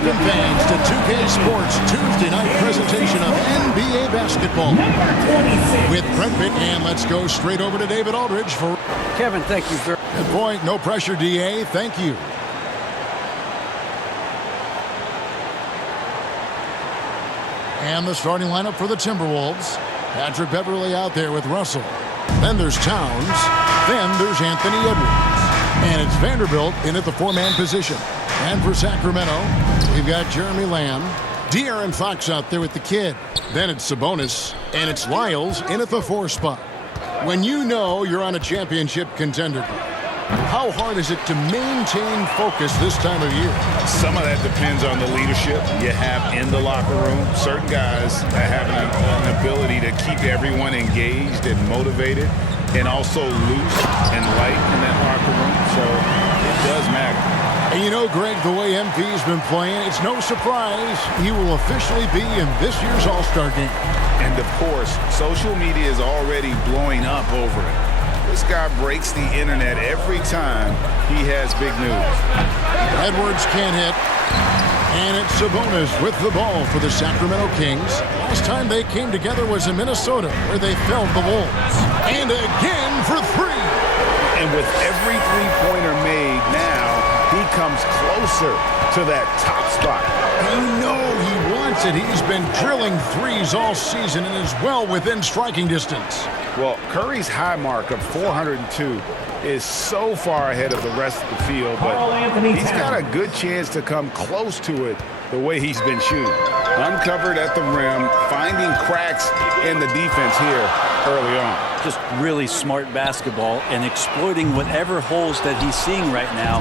Welcome fans to 2K Sports Tuesday night presentation of NBA basketball with Brent Pitt, and let's go straight over to David Aldridge for Kevin. Thank you, sir. Good point. No pressure, DA. Thank you. And the starting lineup for the Timberwolves. Patrick Beverley out there with Russell. Then there's Towns. Then there's Anthony Edwards. And it's Vanderbilt in at the four-man position. And for Sacramento, we've got Jeremy Lamb. De'Aaron Fox out there with the kid. Then it's Sabonis. And it's Lyles in at the four spot. When you know you're on a championship contender, how hard is it to maintain focus this time of year? Some of that depends on the leadership you have in the locker room. Certain guys have an ability to keep everyone engaged and motivated and also loose and light in that locker room. So it does matter. And you know, Greg, the way MP's been playing, it's no surprise he will officially be in this year's All-Star game. And, of course, social media is already blowing up over it. This guy breaks the internet every time he has big news. Edwards can't hit. And it's Sabonis with the ball for the Sacramento Kings. Last time they came together was in Minnesota, where they felled the Wolves. And again for three. And with every three-pointer made now, he comes closer to that top spot. You know he wants it. He's been drilling threes all season and is well within striking distance. Well, Curry's high mark of 402 is so far ahead of the rest of the field, but he's got a good chance to come close to it the way he's been shooting. Uncovered at the rim, finding cracks in the defense here early on. Just really smart basketball and exploiting whatever holes that he's seeing right now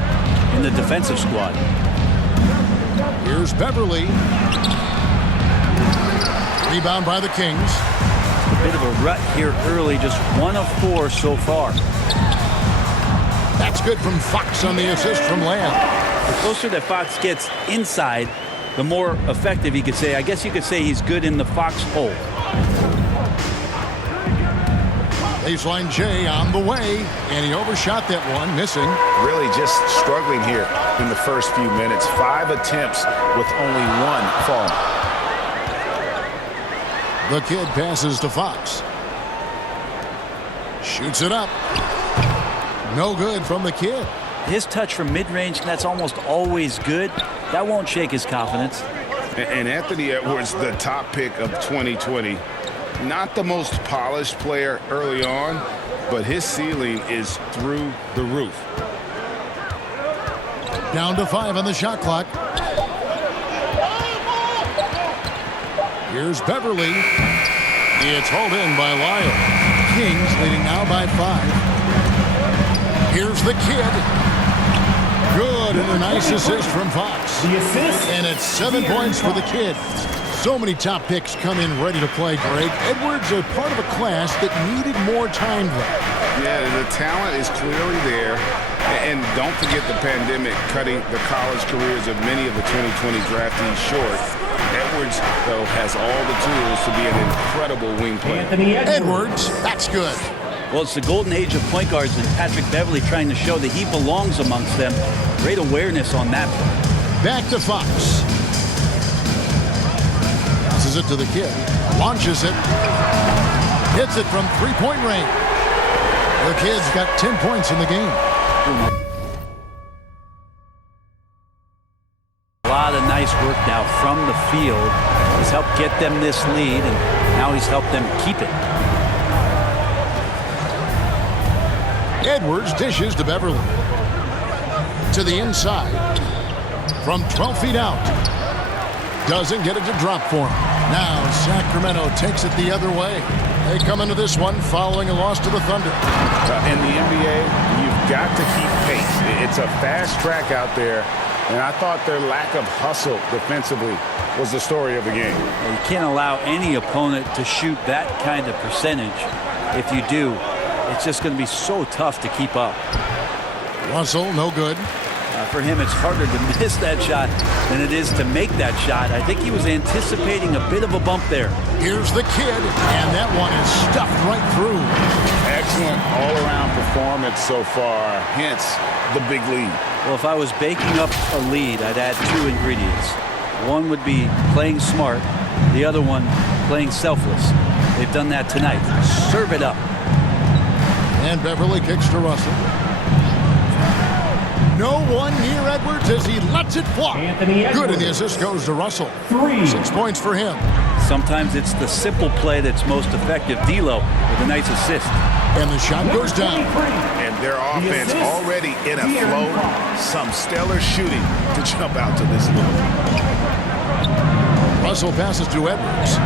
in the defensive squad. Here's Beverley. Rebound by the Kings. A bit of a rut here early, just 1 of 4 so far. That's good from Fox on the assist from Lamb. The closer that Fox gets inside, the more effective he could say. I guess you could say he's good in the Fox hole. Baseline J on the way, and he overshot that one, missing. Really just struggling here in the first few minutes. 5 attempts with only 1 fall. The kid passes to Fox. Shoots it up. No good from the kid. His touch from mid-range, that's almost always good. That won't shake his confidence. And Anthony Edwards, the top pick of 2020. Not the most polished player early on, but his ceiling is through the roof. Down to 5 on the shot clock. Here's Beverley. It's hauled in by Lyles. Kings leading now by 5. Here's the kid. Good, and a nice assist from Fox. And it's 7 points for the kid. So many top picks come in ready to play, Greg. Edwards are part of a class that needed more time, though. Yeah, the talent is clearly there. And don't forget the pandemic cutting the college careers of many of the 2020 draftees short. Edwards, though, has all the tools to be an incredible wing player. Edwards, that's good. Well, it's the golden age of point guards, and Patrick Beverley trying to show that he belongs amongst them. Great awareness on that. Back to Fox. Passes it to the kid. Launches it. Hits it from three-point range. The kid's got 10 points in the game. A lot of nice work now from the field. He's helped get them this lead, and now he's helped them keep it. Edwards dishes to Beverley. To the inside. From 12 feet out. Doesn't get it to drop for him. Now Sacramento takes it the other way. They come into this one following a loss to the Thunder. In the NBA, you've got to keep pace. It's a fast track out there, and I thought their lack of hustle defensively was the story of the game. You can't allow any opponent to shoot that kind of percentage. If you do, it's just going to be so tough to keep up. Russell, no good. For him, it's harder to miss that shot than it is to make that shot. I think he was anticipating a bit of a bump there. Here's the kid, and that one is stuffed right through. Excellent all-around performance so far, hence the big lead. Well, if I was baking up a lead, I'd add 2 ingredients. One would be playing smart, the other one playing selfless. They've done that tonight. Serve it up. And Beverly kicks to Russell. No one near Edwards as he lets it fly. Good, and the assist goes to Russell. 6 points for him. Sometimes it's the simple play that's most effective. D'Lo with a nice assist. And the shot goes down. And their offense already in a flow. Some stellar shooting to jump out to this lead. Russell passes to Edwards.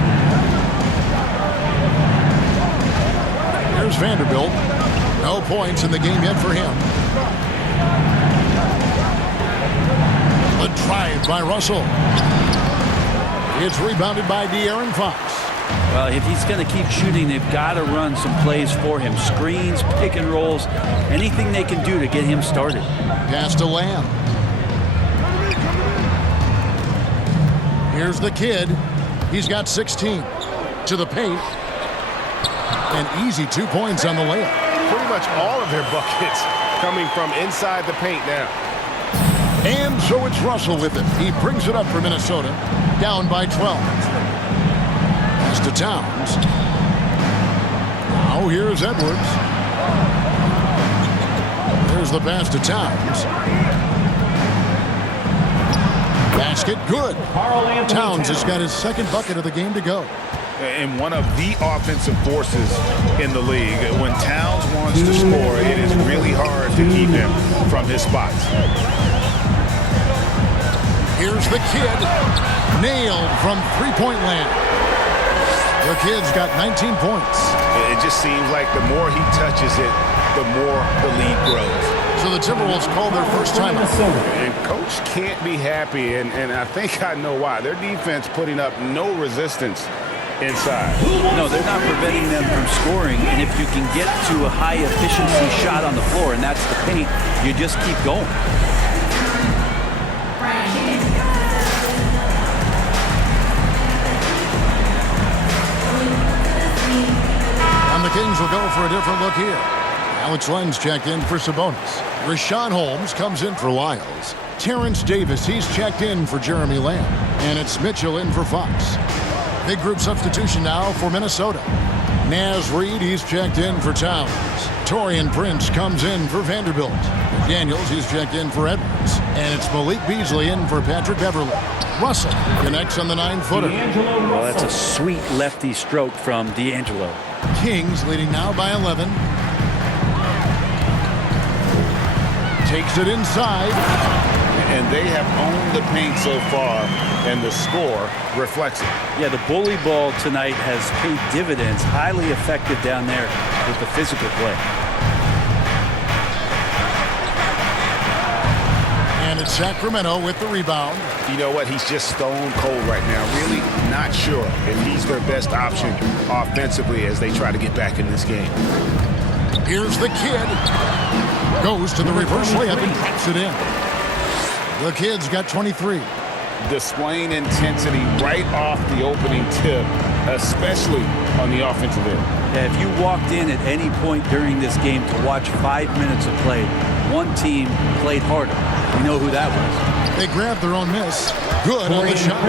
Here's Vanderbilt. No points in the game yet for him. The drive by Russell. It's rebounded by De'Aaron Fox. Well, if he's going to keep shooting, they've got to run some plays for him. Screens, pick and rolls, anything they can do to get him started. Pass to Lamb. Here's the kid. He's got 16. To the paint. An easy 2 points on the layup. Pretty much all of their buckets coming from inside the paint now. And so it's Russell with it. He brings it up for Minnesota. Down by 12. Pass to Towns. Now here's Edwards. Here's the pass to Towns. Basket good. Towns has got his second bucket of the game to go. And one of the offensive forces in the league. When Towns wants to score, it is really hard to keep him from his spots. Here's the kid. Nailed from three-point land. The kid's got 19 points. It just seems like the more he touches it, the more the lead grows. So the Timberwolves call their first time out. And coach can't be happy, and I think I know why. Their defense putting up no resistance inside. No, they're not preventing them from scoring, and if you can get to a high-efficiency shot on the floor, and that's the paint, you just keep going. And the Kings will go for a different look here. Alex Len's checked in for Sabonis. Rashawn Holmes comes in for Lyles. Terrence Davis, he's checked in for Jeremy Lamb. And it's Mitchell in for Fox. Big group substitution now for Minnesota. Naz Reid, he's checked in for Towns. Taurean Prince comes in for Vanderbilt. Daniels, he's checked in for Edwards. And it's Malik Beasley in for Patrick Beverly. Russell connects on the 9-footer. Well, that's a sweet lefty stroke from D'Angelo. Kings leading now by 11. Takes it inside. And they have owned the paint so far, and the score reflects it. Yeah, the bully ball tonight has paid dividends. Highly effective down there with the physical play. And it's Sacramento with the rebound. You know what? He's just stone cold right now. Really not sure if he's their best option offensively as they try to get back in this game. Here's the kid. Goes to the reverse layup and drops it in. The kid's got 23. Displaying intensity right off the opening tip, especially on the offensive end. Yeah, if you walked in at any point during this game to watch 5 minutes of play, one team played harder. We know who that was. They grabbed their own miss. Good on the shot.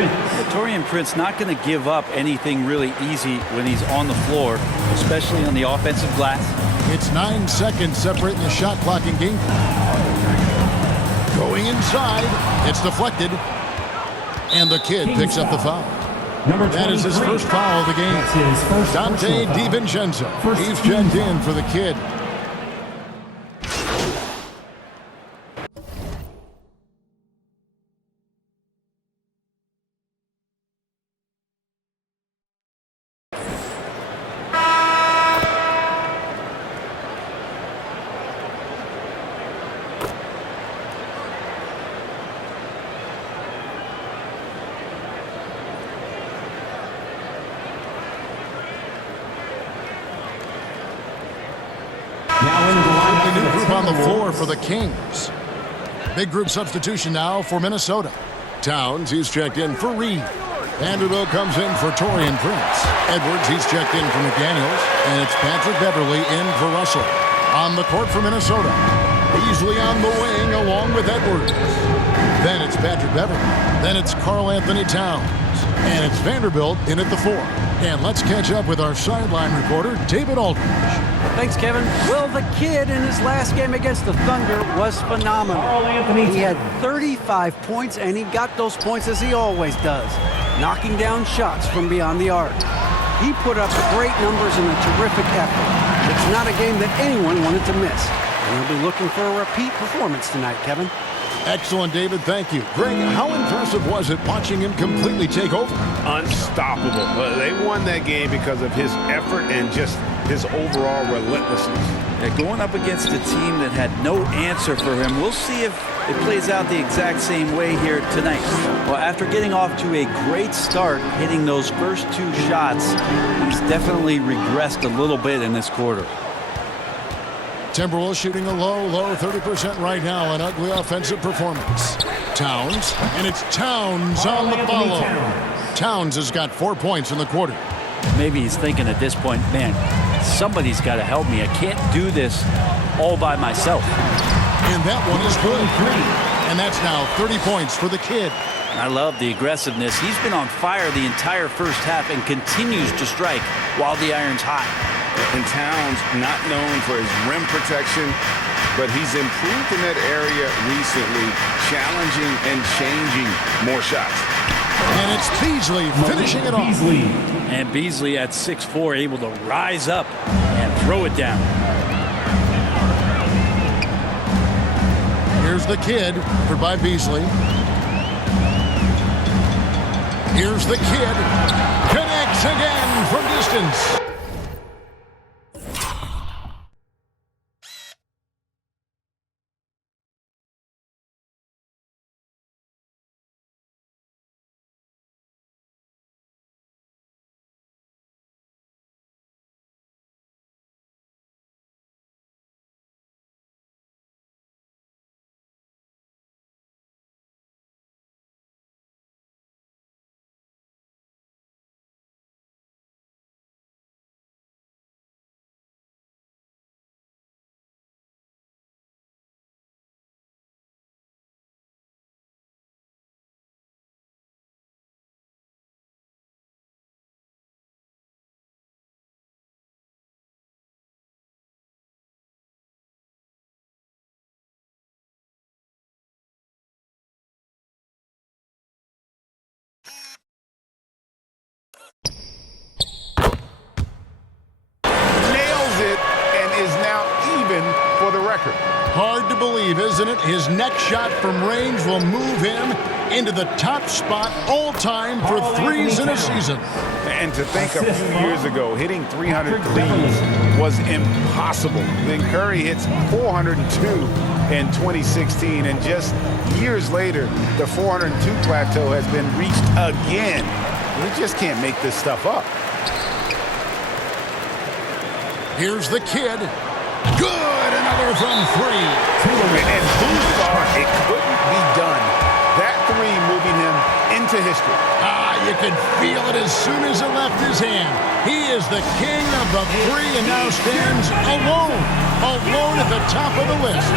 Taurean Prince not going to give up anything really easy when he's on the floor, especially on the offensive glass. It's 9 seconds separating the shot clock and game clock. Going inside. It's deflected. And the kid picks up the foul. That is his first foul of the game. Dante DiVincenzo. He's checked in for the kid. New group on the floor for the Kings. Big group substitution now for Minnesota. Towns, he's checked in for Reed. Vanderbilt comes in for Taurean Prince. Edwards, he's checked in for McDaniels. And it's Patrick Beverly in for Russell. On the court for Minnesota. Beasley on the wing along with Edwards. Then it's Patrick Beverley. Then it's Karl Anthony Towns. And it's Vanderbilt in at the 4. And let's catch up with our sideline reporter, David Aldridge. Thanks, Kevin. Well, the kid in his last game against the Thunder was phenomenal. He had 35 points, and he got those points as he always does, knocking down shots from beyond the arc. He put up great numbers and a terrific effort. It's not a game that anyone wanted to miss. And he'll be looking for a repeat performance tonight, Kevin. Excellent, David. Thank you. Greg, how impressive was it watching him completely take over? Unstoppable. They won that game because of his effort and just his overall relentlessness. Yeah, going up against a team that had no answer for him. We'll see if it plays out the exact same way here tonight. Well, after getting off to a great start, hitting those first 2 shots, he's definitely regressed a little bit in this quarter. Timberwolves shooting a low 30% right now. An ugly offensive performance. Towns, and it's Towns on the follow. Towns has got 4 points in the quarter. Maybe he's thinking at this point, man, somebody's got to help me. I can't do this all by myself. And that one is good. And that's now 30 points for the kid. I love the aggressiveness. He's been on fire the entire first half and continues to strike while the iron's hot. And Towns, not known for his rim protection, but he's improved in that area recently, challenging and changing more shots. And it's Beasley finishing it off. And Beasley at 6'4", able to rise up and throw it down. Here's the kid for by Beasley. Here's the kid. Connects again from distance. For the record. Hard to believe, isn't it? His next shot from range will move him into the top spot all time for threes in a season. And to think a few years ago, hitting 300 threes was impossible. Then Curry hits 402 in 2016, and just years later, the 402 plateau has been reached again. We just can't make this stuff up. Here's the kid. Good, another from 3. And who thought it couldn't be done? That 3 moving him into history. You could feel it as soon as it left his hand. He is the king of the 3 and now stands alone at the top of the list.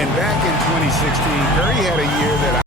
And back in 2016, Curry had a year that